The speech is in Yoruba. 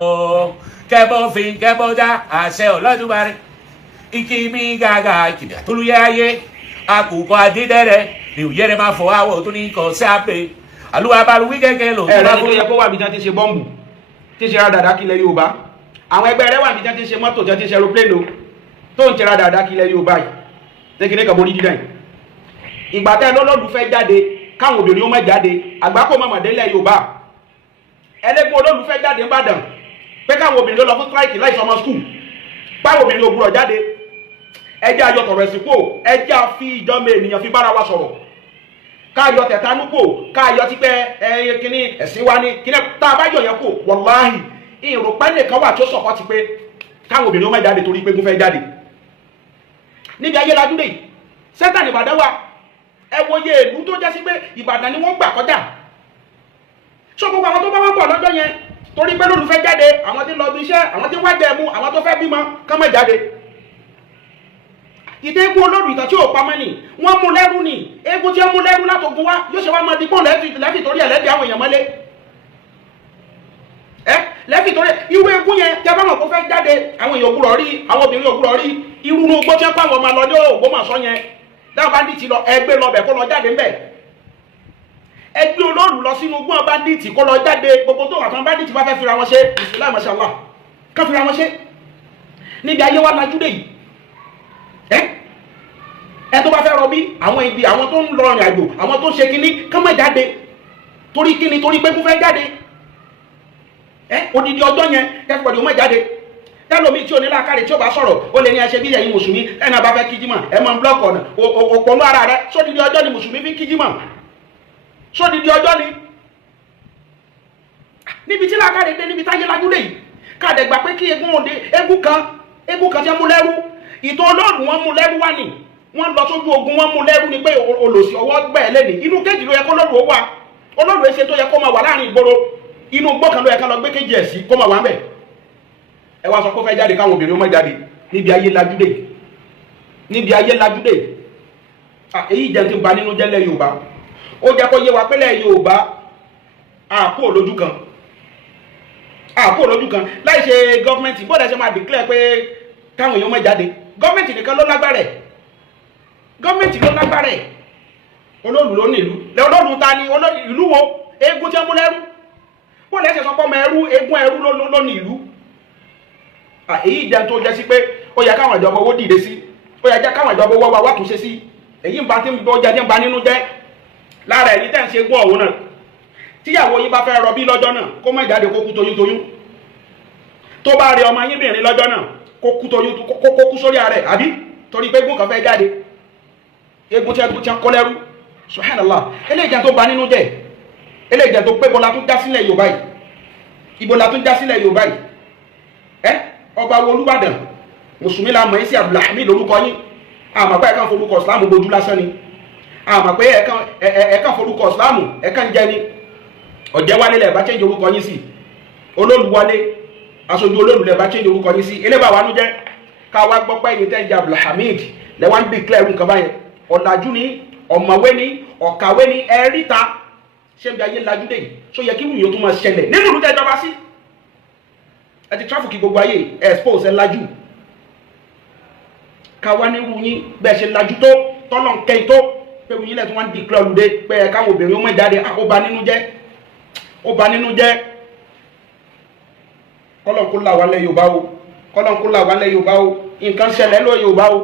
kẹ́bọ̀ fi kẹ́bọ̀ já àṣẹ Olódùmarè ìkíní gàgà ìkìlẹ̀ àtúlùyẹ ayé àkùkọ adídẹ́rẹ́ ni òyẹ́rẹ́ máa fọ àwọ̀ tó ní nǹkan sí àpè àlùwàbàlù wí gẹ́gẹ́ lò. ẹ̀rẹ́ tó yẹ kó wà bí tí wọ́n ti ṣe bọ́ǹbù tí ṣe ra dàda kílẹ̀ Yorùbá àwọn ẹgbẹ́ rẹ̀ wà bí tí wọ́n ti ṣe mọ́tò tí wọ́n ti ṣe aeroplane tó ń ṣe ra dàda kílẹ̀ Yorùbá yìí tẹ́kínní kan borí dídá yìí. ìgbà tẹ́ Olóòlù fẹ́ jáde káwọn obìnrin ó má jáde àgbákò mọ̀mọ̀délẹ̀ Yorùbá ẹlẹ́gbẹ́ Olóòlù fẹ́ jáde ńbàdàn pé káwọn obìnrin lọ fún strike láì sọmọ skul báwo obìnrin ò gbúdọ̀ jáde ẹjẹ́ ayọ̀ tọ̀rọ̀ ẹ̀sìn pò ẹjẹ́ àfi ìjọba ènìyàn fi bára wa sọ̀rọ̀ káyọ̀ tẹ̀tánú pò káyọ̀ ti pẹ́ ẹyẹ kínní ẹ̀sìn wa ní kínní tá a bá yọ̀ yẹn pò wàláhì ìrùpẹ́ nìkan wà tó sọ̀kọ́ ti pé káwọn obìnrin ó má jáde torí pé gún fẹ́ jáde níbi ayé lajú lè sẹ́tàn Ìbàdàn wa ẹ wo iye ìlú tó jẹ́ sí pé Ìbàdàn ni wọ́n gbà kọjá sọ gbogbo àwọn tó bá wọn pọ̀ lọ́jọ́ yẹn torí pé Olóòlù fẹ́ jáde àwọn tí lọ bí iṣẹ́ àwọn tí wá jẹ mú àwọn tó fẹ́ bímọ kán má jáde ìtẹ́ eégún Olóòlù ìtàn tí ò pamọ́ ni wọ́n mú lẹ́rú ni eégún tí wọ́n mú lẹ́rú látògùn wá yóò ṣe wá mọ́ dípò lẹ́fì torí ẹ̀lẹ́dì àwọn èèyàn mọ́lé lẹ́fì torí irú eégún yẹn tí a bá mọ̀ kó fẹ́ jáde àwọn èèyàn ògbúrọ̀ rí àwọn obìnrin ògbúrọ̀ rí irú inú gbọ́ tí wọ́n pàwọn ọmọ lọ ní Ògbómọ̀ṣọ́ yẹn dáwọn bandits lọ ẹgbẹ́ lọ bẹ̀ kó lọ jáde ńbẹ̀ ẹgbẹ́ Olóòlù lọ sínú gbọ́n bandits kó lọ jáde gbogbo tó àtàwọn bandits bá fẹ́ fira wọn ṣe bismillah mashallah kán fira wọn ṣe níbi ayé wa lajú dé yìí ẹ tó bá fẹ́ rọbí àwọn ibi àwọn tó ń lọ rìn àjò àwọn tó ń ṣe kinní kán má jáde torí kinní torí pé kó fẹ́ jáde odidi ọjọ́ yẹn kẹ́kọ̀ọ́ ni ó má jáde tẹ́lómi tí ò ní láàkàrẹ̀ tí ó bá sọ̀rọ̀ ó lè ní ẹṣẹ́ bí ẹ̀yin mùsùlùmí ẹ̀nà bá fẹ́ kíjímọ̀ ẹ máa ń blọ́ọ̀kì ọ̀nà òpònú ara rẹ sódidi ọjọ́ ni mùsùlùmí fi kíjímọ̀ sódidi ọjọ́ ni níbi tí láàkàrẹ̀ dé níbi táyé lajú lè yìí káàdẹ̀ gbà pé kí eégún kan tí wọ́n mú lẹ́rú ìtọ́ Olóòlù wọn mú lẹ́rú wá ní wọ́n lọ sójú ogun wọn mú lẹ́rú ni pé olòṣì ọwọ́ gbẹ̀ lẹ́ni inú kéjì ló yẹ kó Olóòlù ó wà Olóòlù ẹsẹ̀ tó yẹ kó máa wà láàrin ìgboro inú gbọ́kàn ló yẹ ká lọ gbé kéjì ẹ̀ sí kó máa wà ń bẹ̀ ẹ wá sọ pé fẹ́ jáde káwọn obìnrin ó má jáde níbi ayé lajúdé níbi ayé lajúdé èyí jẹ́ ti ba nínú jẹ́lẹ̀ Yorùbá ó jẹ́ kó yé wa pẹ́lẹ̀ Yorùbá àpò olójú kan láì ṣe gọ́ọ̀mẹ̀ntì bóòdà ṣe máa declare pé káwọn èèyàn má jáde gọ́ọ̀mẹ̀ntì nìkan ló lágbára ẹ̀ Olóòlù ló nílùú Olóòlù ta ni ìlú wo eégún tí wọ́n mú lẹ́rú bóòdà ṣe sọ pé ọmọ ẹrú eégún ẹrú ló ní ìlú èyí jẹ́ tó jẹ́ sí pé ó yẹ káwọn ìjọba owó dìde sí ó yẹ káwọn ìjọba owó wà túnṣe sí èyí ń bá tí ó jẹ́ ní ba nínú jẹ́ lára èyí tẹ́ ń ṣe gún ọ̀wọ́ náà tíyàwó yín bá fẹ́ rọbí lọ́jọ́ náà kó má jáde kó kú toyúntoyún tó bá rí ọmọ yín bìnrin lọ́jọ́ náà kó kú toyún kó kú sórí ààrẹ àbí torí pé eégún kan fẹ́ jáde eégún tí a kọ́ lẹ́rú subhanallah eléyìí jẹ́ tó ba nínú jẹ́ eléyìí jẹ́ tó pé bọ́lá tún já sílẹ̀ Yorùbá yìí ìbọ̀lá tún já sílẹ̀ Yorùbá yìí ọba wo Olúbàdàn mùsùlùmí la mọ̀ ẹ́ sí Abdulhamid lórúkọ yín àmọ́ pé ẹ̀kan forúkọ Ìsìlámù bojú lásán ni àmọ́ pé ẹ̀kan forúkọ Ìsìlámù ẹ̀kan jẹ́ ni Ọ̀jẹ́wálé lẹ̀ bá change orúkọ yín sí Olóòlù wálé aṣojú Olóòlù lẹ̀ bá change orúkọ yín sí eléba wa nú jẹ́ ká wá gbọ́ pé ẹ̀yin tẹ́ ń jẹ́ Abdulhamid lẹ̀ wá ń declare nǹkan báyẹn ọ̀làjú ni ọ̀mọ̀wé ni ọ̀kàwé ni ẹ̀ríta ṣé bí ayé lajú dé yìí ṣó yẹ kí wùyí tó máa ṣẹlẹ̀ nínú ìlú tẹ́ jọba sí ẹ ti tráfìkì gbogbo ayé expose ẹ lajú káwa nírú yín bẹ́ẹ̀ ṣe lajú tó tọ́lọ̀ ń kẹ́yìn tó pé wùyí lẹ́tọ́ wọ́n ń di kílọ̀ lùdé pé ẹ káwọn obìnrin ó mọ̀ jáde ó ba nínú jẹ́ kọ́lọ̀ kó là wálẹ̀ Yorùbá o kọ́lọ̀ kó là wálẹ̀ Yorùbá o nǹkan ṣẹlẹ̀ ló Yorùbá o